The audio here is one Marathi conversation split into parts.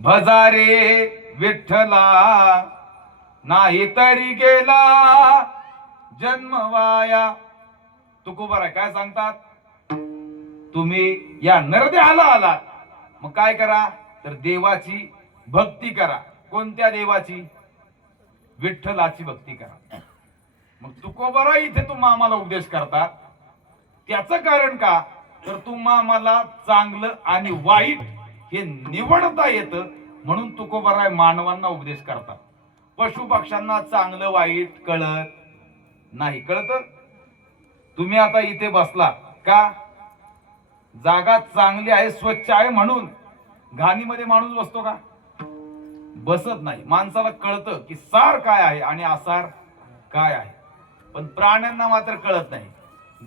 भजारे विठ्ठला नाही तरी गेला जन्म वाया तुकोबारा काय सांगतात? तुम्ही या नरदेहाला आलात. मग काय करा? तर देवाची भक्ती करा. कोणत्या देवाची? विठ्ठलाची भक्ती करा. मग तुकोबारा इथे तुम्हा आम्हाला उपदेश करतात. त्याचं कारण का? तर तुम्हा आम्हाला चांगलं आणि वाईट हे निवडता येतं म्हणून तुकोबराय मानवांना उपदेश करतात. पशु पक्ष्यांना चांगलं वाईट कळत नाही. कळत? तुम्ही आता इथे बसला का? जागा चांगली आहे स्वच्छ आहे म्हणून. घाणीमध्ये माणूस बसतो का? बसत नाही. माणसाला कळतं की सार काय आहे आणि आसार काय आहे. पण प्राण्यांना मात्र कळत नाही.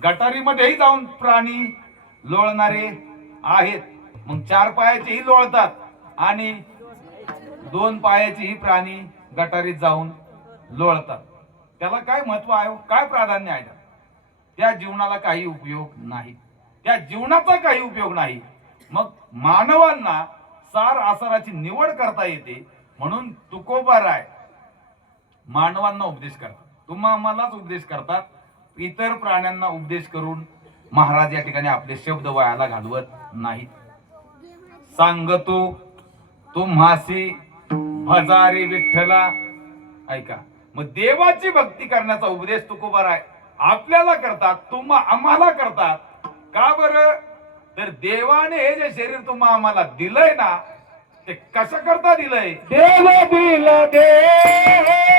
गटारीमध्येही जाऊन प्राणी लोळणारे आहेत. मग चार पायाचेही लोळतात आणि दोन पायाचेही प्राणी गटारीत जाऊन लोळतात. त्याला काय महत्त्व आहे? काय प्राधान्य आहे? त्या जीवनाला काही उपयोग नाही. त्या जीवनाचा काही उपयोग नाही. मग मानवांना सार आसाराची निवड करता येते. म्हणून तुकोबा राय मानवांना उपदेश करतात. तुम्हा आम्हालाच उपदेश करतात. इतर प्राण्यांना उपदेश करून महाराज या ठिकाणी आपले शब्द वयाला घालवत नाहीत. सांगतो तुम्हासी भजारी विठ्ठला. ऐका मग देवाची भक्ती करण्याचा उपदेश तुकोबार आहे. आपल्याला करतात तुम्हा आम्हाला करतात. का बर? तर देवाने हे जे शरीर तुम्हा आम्हाला दिलंय ना ते कशा करता दिलंय? देव दिल दे.